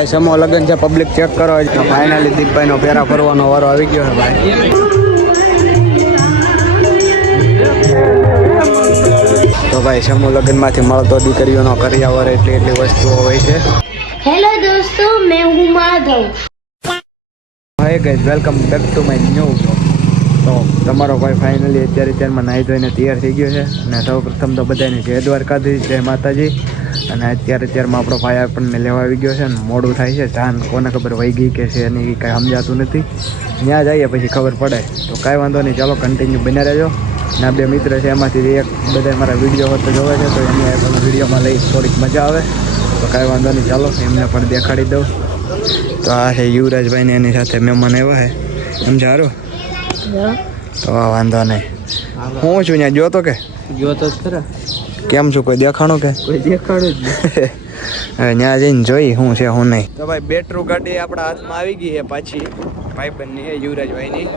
ભાઈ સમો લગન છે, પબ્લિક ચેક કરો. ફાઇનલી દીપભાઈનો ફેરા ફરવાનો વારો આવી ગયો છે ભાઈ. તો ભાઈ સમૂહ લગ્નમાંથી મળતો દીકરીઓનો કરિયાવર એટલી વસ્તુઓ હોય છે. હેલો દોસ્તો, मैं हूँ Madhav. Hi guys, welcome back to my new blog. તો તમારો ભાઈ ફાઇનલી અત્યારમાં નાહી ધોઈને તૈયાર થઈ ગયો છે. અને સૌ પ્રથમ તો બધાને જય દ્વારકાધીશ, જય માતાજી. અને અત્યારમાં આપણો ભાઈ આપણને લેવા આવી ગયો છે ને મોડું થાય છે. જાન કોને ખબર વહી ગઈ કે છે એની કાંઈ સમજાતું નથી. ત્યાં જઈએ પછી ખબર પડે. તો કાંઈ વાંધો નહીં, ચાલો કન્ટિન્યુ બન્યા રહેજો. ના બે મિત્ર છે, એમાંથી એક બધા મારા વિડીયો હોતો જોવે છે, તો એમને પણ વિડીયોમાં લઈ થોડીક મજા આવે. તો કાંઈ વાંધો નહીં, ચાલો એમને પણ દેખાડી દઉં. તો આ છે યુવરાજભાઈને, એની સાથે મહેમાન આવ્યા છે. એમ સારું તો વાંધો નહીં. હું છું ત્યાં જોતો કે જોતો જ ખરા. કેમ છું, કોઈ દેખાણું કે કોઈ દેખાડું જ નહીં. ત્યાં જઈને જોઈ શું છે શું નહીં. તો ભાઈ બેટરું ગાડી આપણા હાથમાં આવી ગઈ છે પાછી. ભાઈબંધની છે યુવરાજભાઈની.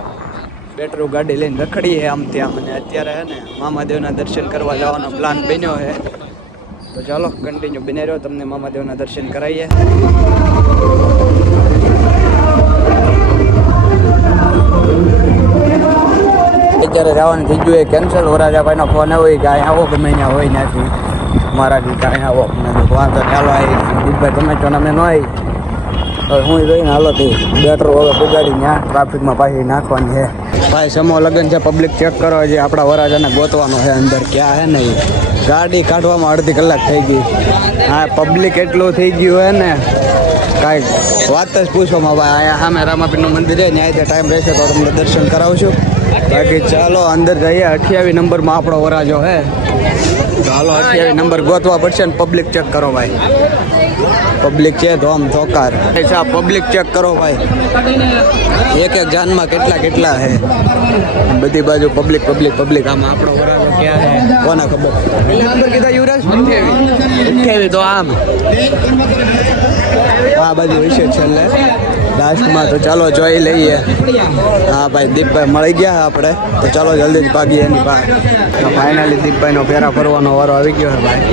બેટરું ગાડી લઈને રખડી છે આમ ત્યાં. અને અત્યારે છે ને મામાદેવના દર્શન કરવા જવાનો પ્લાન બન્યો છે. તો ચાલો કન્ટિન્યુ બને રહ્યો, તમને મામાદેવના દર્શન કરાવીએ. અત્યારે જવાનું થઈ ગયું એ કેન્સલ. વરાજાભાઈનો ફોન આવ્યો કે અહીં આવો, ગમે ત્યાં હોય ત્યાંથી મારાથી કાંઈ આવો. વાંધો ચાલો આવી દીપભાઈ તમે તો અમે ન આવી. હવે હું જોઈને હાલો તે બેટરો હવે પુગાડી ત્યાં ટ્રાફિકમાં પાછી નાખવાની છે. ભાઈ સમો લગન છે, પબ્લિક ચેક કરો. હજી આપણા વરાજાને ગોતવાનો છે અંદર ક્યાં છે ને. ગાડી કાઢવામાં અડધી કલાક થઈ ગઈ. હા, પબ્લિક એટલું થઈ ગયું હે ને કાંઈ વાત જ પૂછવામાં. ભાઈ અહીંયા સામે રામાપીરનું મંદિર છે, ત્યાં ટાઈમ રહેશે તો તમને દર્શન કરાવશું. બાકી ચાલો અંદર જઈએ. 28 નંબરમાં આપણો વરાજો હે. ચાલો 28 નંબર ગોતવા પડશે ને. પબ્લિક ચેક કરો ભાઈ, પબ્લિક છે ધોમ ધોકાર. પબ્લિક ચેક કરો ભાઈ, એક એક જાનમાં કેટલા છે. બધી બાજુ પબ્લિક. આમાં આપણો વરાજો ક્યાં છે કોને ખબર. નંબર કીધા યુવરાજ 28. તો આમ આ બધી વિશે છેલ્લે લાસ્ટમાં. તો ચાલો જોઈ લઈએ. હા ભાઈ દીપભાઈ મળી ગયા આપણે. તો ચાલો જલ્દી જ ભાગીએ એની પાસે. ફાઇનલી દીપભાઈનો ફેરા ફરવાનો વારો આવી ગયો છે ભાઈ.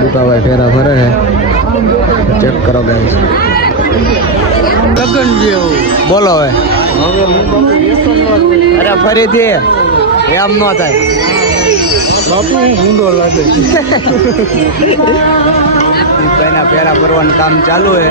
દીપાભાઈ ફેરા ફરે છે, ચેક કરો ગાઈસ. લગન જેવું બોલો હવે. અરે ફરીથી એમ ન થાય બાપુ, ઊંડો લાગે. દીપભાઈના ફેરા ફરવાનું કામ ચાલુ છે.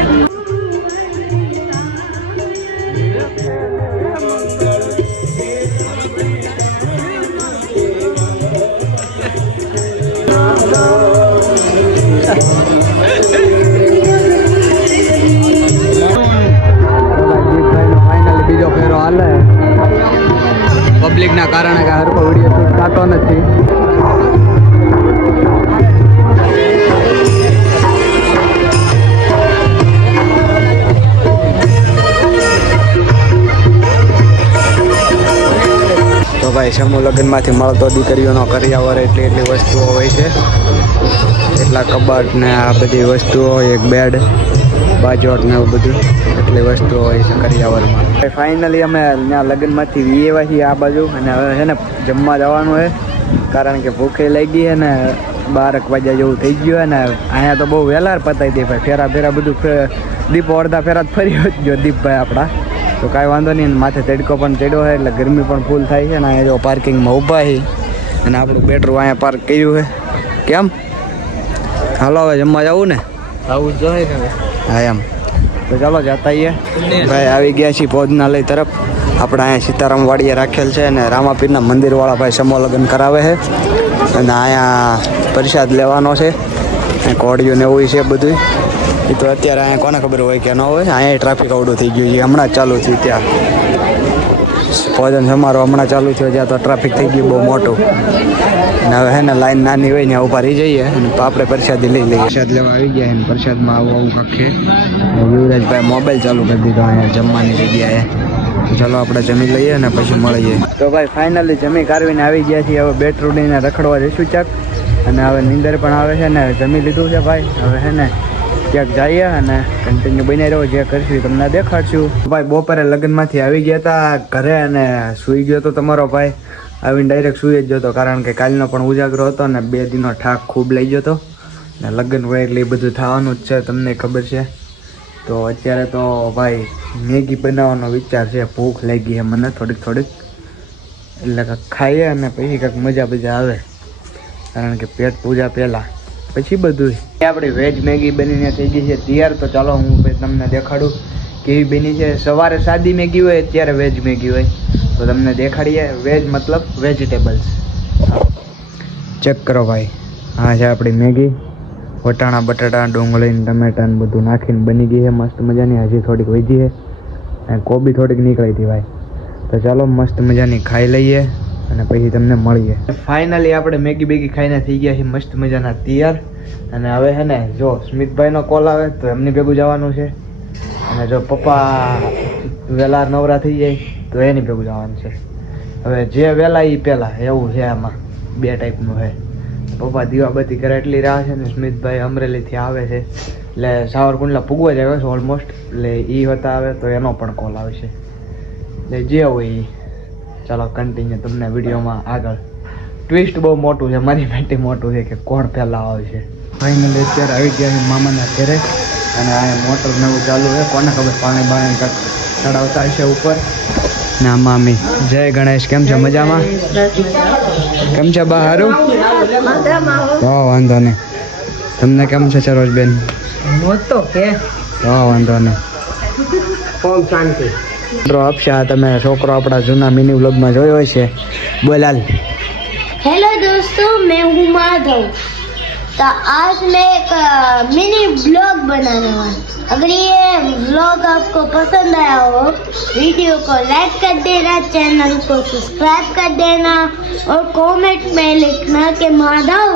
બીજો ફેરો હાલે. પબ્લિકના કારણે કાંઈ હરકો વિડીયો શૂટ થતો નથી. તો ભાઈ સમૂહ લગ્નમાંથી મળતો દીકરીઓનો કરિયાવર એટલી વસ્તુઓ હોય છે. એટલા કબાટ ને આ બધી વસ્તુઓ હોય, એક બેડ, બાજોટ ને એવું બધું એટલી વસ્તુઓ હોય છે કરિયાવરમાં. ફાઇનલી અમે ત્યાં લગ્નમાંથી વીએવા છીએ આ બાજુ. અને હવે છે ને જમવા જવાનું છે, કારણ કે ભૂખે લાગી છે ને 12 વાગ્યા જેવું થઈ ગયું છે ને. અહીંયા તો બહુ વહેલા પતાવી દે ભાઈ. ફેરા બધું દીપો અડધા ફેરા જ ફરી ગયો દીપભાઈ આપણા. તો કાંઈ વાંધો નહીં. માથે તડકો પણ ચડ્યો છે એટલે ગરમી પણ ફૂલ થાય છે. ને અહીંયા જો પાર્કિંગમાં ઊભા છે અને આપણું બેટરું અહીંયા પાર્ક કર્યું છે. કેમ હાલો હવે જમવા જવું ને? આવું જ જોઈએ ને. હા એમ. તો ચાલો જતા આવીએ ભાઈ. આવી ગયા છીએ ભોજનાલય તરફ. આપણે અહીંયા સીતારામ વાડીએ રાખેલ છે અને રામાપીરના મંદિરવાળા ભાઈ સમૂહ લગ્ન કરાવે છે. અને અહીંયા પ્રસાદ લેવાનો છે. કોડિયું ને એવું છે બધું. એ તો અત્યારે અહીંયા કોને ખબર હોય કે ન હોય. અહીંયા ટ્રાફિક આવડું થઈ ગયું છે, હમણાં જ ચાલુ થયું. ત્યાં ભોજન સમારોહ હમણાં ચાલુ થયો, જ્યાં તો ટ્રાફિક થઈ ગયું બહુ મોટું. અને હવે હે ને લાઈન નાની હોય ને ઊભા રહી જઈએ અને આપણે પ્રસાદી લઈ લઈએ. પ્રસાદ લેવા આવી ગયા અને પ્રસાદમાં આવું કખે. યુવરાજભાઈ મોબાઈલ ચાલુ કરી દીધો અહીંયા જમવાની જગ્યાએ. ચાલો આપણે જમી લઈએ અને પછી મળીએ. તો ભાઈ ફાઇનલી જમી કારવીને આવી ગયા છીએ. હવે બેટરૂમ લઈને રખડવા જઈશું ચાક. અને હવે નીંદર પણ આવે છે ને જમી લીધું છે ભાઈ. હવે હે ને ક્યાંક જઈએ અને કન્ટિન્યુ બની રહ્યો. જે કરશું તમને દેખાડશું. ભાઈ બપોરે લગ્નમાંથી આવી ગયા હતા ઘરે અને સૂઈ ગયો હતો તમારો ભાઈ. આવીને ડાયરેક્ટ સૂઈ જ જતો, કારણ કે કાલનો પણ ઉજાગરો હતો ને 2 દિનનો ઠાક ખૂબ લઈ ગયો હતો. ને લગ્ન હોય એટલે એ બધું થવાનું જ છે, તમને ખબર છે. તો અત્યારે તો ભાઈ મેગી બનાવવાનો વિચાર છે. ભૂખ લાગી છે મને થોડીક એટલે કાંઈક ખાઈએ અને પછી કાંઈક મજા આવે, કારણ કે પેટ પૂજા પહેલાં પછી બધું. આપણી વેજ મેગી બનીને થઈ ગઈ છે તૈયાર. તો ચાલો હું ભાઈ તમને દેખાડું કેવી બની છે. સવારે સાદી મેગી હોય, અત્યારે વેજ મેગી હોય, તો તમને દેખાડીએ. વેજ મતલબ વેજીટેબલ્સ. ચેક કરો ભાઈ, હા છે આપણી મેગી. વટાણા, બટાટા, ડુંગળી, ટમેટા ને બધું નાખીને બની ગઈ છે મસ્ત મજાની. હજી થોડીક વધી છે અને કોબી થોડીક નીકળી હતી ભાઈ. તો ચાલો મસ્ત મજાની ખાઈ લઈએ અને પછી તમને મળીએ. ફાઇનલી આપણે મેગી બેગી ખાઈને થઈ ગયા છે મસ્ત મજાના તૈયાર. અને હવે છે ને જો સ્મિતભાઈનો કોલ આવે તો એમની ભેગું જવાનું છે, અને જો પપ્પા વહેલા નવરા થઈ જાય તો એની ભેગું જવાનું છે. હવે જે વહેલા એ પહેલાં એવું છે. આમાં બે ટાઈપનું છે. પપ્પા દીવાબત્તી કરે એટલી રાહ છે ને સ્મિતભાઈ અમરેલીથી આવે છે, એટલે સાવરકુંડલા પૂગવા જ આવે છે ઓલમોસ્ટ. એટલે એ હોતા આવે તો એનો પણ કોલ આવશે. એટલે જે હોય એ ચાલો કન્ટિન્યુ તમને વિડીયોમાં આગળ. ટ્વિસ્ટ બહુ મોટું છે, મારી માટે મોટું છે કે કોણ પહેલાં આવશે. ફાઇનલી અત્યારે આવી ગયા છે મામાના ઘરે, અને આ મોટર નવું ચાલુ છે. કોને ખબર પાણી બાણી કાંઈક ચડાવતા હશે ઉપર. ના મામી જય ગણેશ, કેમ છે? મજામાં? કેમ છે બા? હારું? વાંધો નહીં. તમને કેમ છે સરોજબેન? વાંધો નહીં. અપશા તમે છોકરો આપણા જૂના મિની વ્લોગમાં જોયો છે. બોલ હાલ. हेलो दोस्तों, मैं हूँ माधव. तो आज मैं एक मिनी ब्लॉग बनाने वाला हूँ. अगर ये ब्लॉग आपको पसंद आया हो, वीडियो को लाइक कर देना, चैनल को सब्सक्राइब कर देना और कमेंट में लिखना कि माधव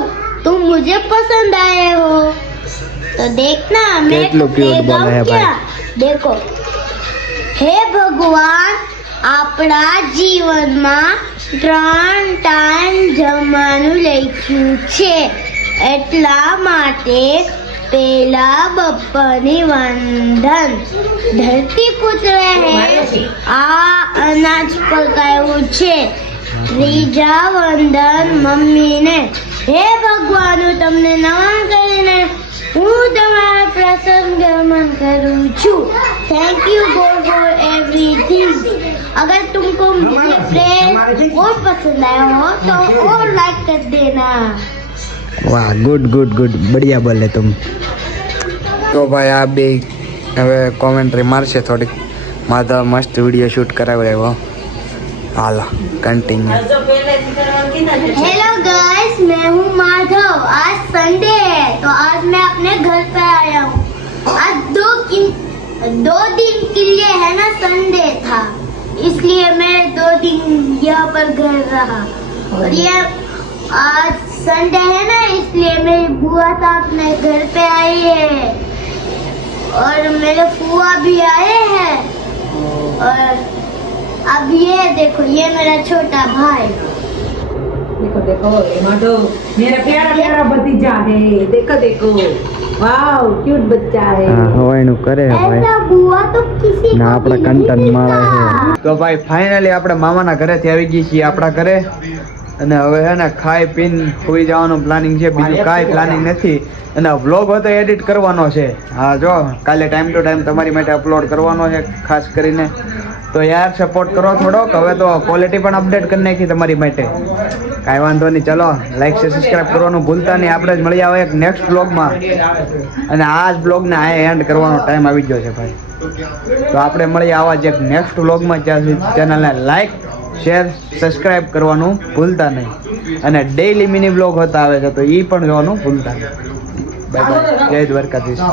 तुम मुझे पसंद आए हो. तो देखना मैं क्या देखो. हे भगवान, આપણા જીવનમાં 3 ટાઈમ જમવાનું લખ્યું છે, એટલા માટે પેલા બપ્પાની વંદન. ધરતી પુત્ર હે આ અનાજ પકાયું છે. ત્રીજા વંદન મમ્મીને. હે ભગવાન, હું તમને નમન કરીને હું તમારા પ્રસંગ ગમન करूँ છું. Thank you God for everything. अगर तुमको मुझे प्रेम और पसंद आया हो तो और लाइक कर देना. વાહ, ગુડ ગુડ ગુડ, બઢિયા બોલે તુમ. તો ભાઈ આ બે હવે કોમેન્ટ્રી મારશે થોડીક. માધવ મસ્ત વિડીયો શૂટ કરાવ્યો. હાલો કન્ટિન્યુ. हेलो गाइस, मैं हूँ माधव. आज संडे है तो आज मैं अपने घर पे आया हूँ. आज 2 दिन के लिए है ना संडे था, इसलिए मैं 2 दिन यहाँ पर घर रहा. और ये आज संडे है ना, इसलिए मेरी बुआ था अपने घर पे आई है और मेरे फुआ भी आए हैं. और अब ये देखो, ये मेरा छोटा भाई. देखो देखो ये माधव मेरा प्यारा प्यारा भतीजा है. देखो देखो, वाव क्यूट बच्चा है. હવાઈનું કરે ભાઈ. ऐसा बुआ तो किसी ના को આપણે भी કંટન नहीं મારે मिलता. છે. તો ભાઈ ફાઇનલી આપણે મામાના ઘરેથી આવી ગઈ છીએ આપણા ઘરે, અને હવે છે ને ખાઈ પીને સુઈ જવાનું પ્લાનિંગ છે. બીજું કાંઈ પ્લાનિંગ નથી. અને વ્લોગ હતો એડિટ કરવાનો છે. હા જો કાલે ટાઈમ ટુ ટાઈમ તમારી માટે અપલોડ કરવાનો છે ખાસ કરીને. તો યાર સપોર્ટ કરો થોડોક. હવે તો ક્વોલિટી પણ અપડેટ કરી નાખી તમારી માટે. કાંઈ વાંધો નહીં. ચલો લાઈક છે, સબસ્ક્રાઈબ કરવાનું ભૂલતા નહીં. આપણે જ મળી આવે એક નેક્સ્ટ બ્લોગમાં. અને આ જ બ્લોગને આ એન્ડ કરવાનો ટાઈમ આવી ગયો છે ભાઈ. તો આપણે મળીએ આવા જ એક નેક્સ્ટ વ્લોગમાં. ત્યાં સુધી ચેનલને લાઈક, શેર, સબસ્ક્રાઈબ કરવાનું ભૂલતા નહીં. અને ડેઈલી મિની વ્લોગ હોતા આવે છે તો એ પણ જોવાનું ભૂલતા નહીં. Bye bye. જય દ્વારકાધીશ.